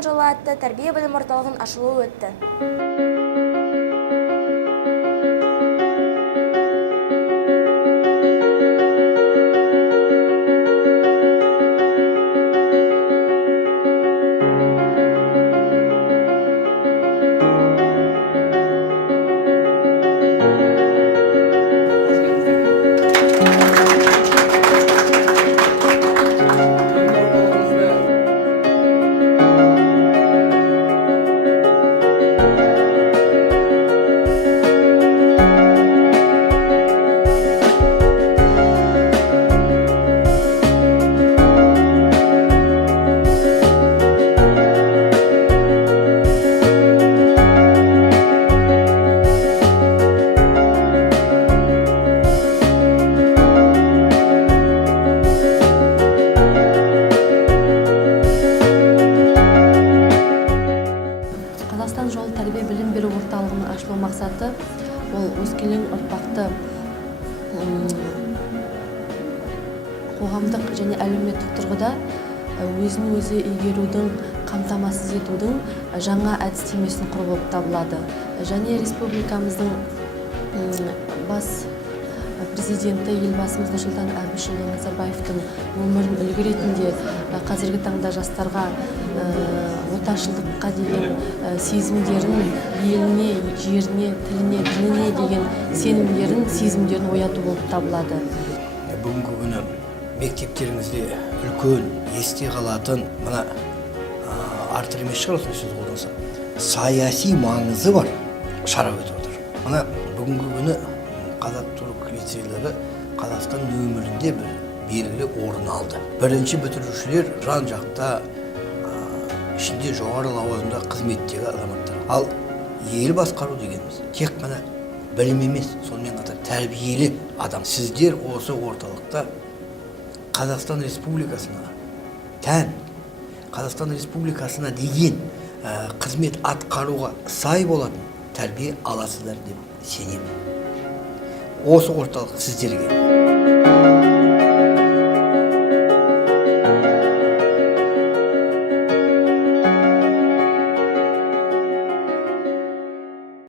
Қазақстан жылы атты тәрбие білім орталығын ашылуы өтті. Қазақстан жол тәрбие білім беру орталығының ашылу мақсаты ол өскелең ұрпақты қоғамдық және әлеуметтік тұрғыда өзін өзі игерудің қамтамасыз етудің жаңа әдістемесін құру болып табылады. Және республикамыздың бас президенті елбасымыз Нұрсұлтан Әбішұлы Назарбаевтың өмірін үлгі ретінде қазіргі таңда жастарға отаншылдыққа деген сезімдерін, еліне, жеріне, тіліне, дініне деген сенімдерін, сезімдерін ояту болып табылады. Бүгінгі күні мектептеріңізде үлкен есте қалатын, мына артық емес шығар осы сөз қолдансам, саяси маңызы бар шара өтіп отыр. Мына бүгінгі күні қазақ-түрік лицейлері Қазақстан өмірінде бір белгілі орын алды. Бірінші бітірушілер жан-жақта ішінде жоғары лауазымда қызметтегі азаматтар. Ал ел басқару дегеніміз тек қана білім емес, сонымен қатар тәрбиелі адам. Сіздер осы орталықта Қазақстан Республикасына тән, Қазақстан Республикасына деген қызмет атқаруға сай болатын тәрбие аласыздар деп сенемін. Осы орталық сіздерге.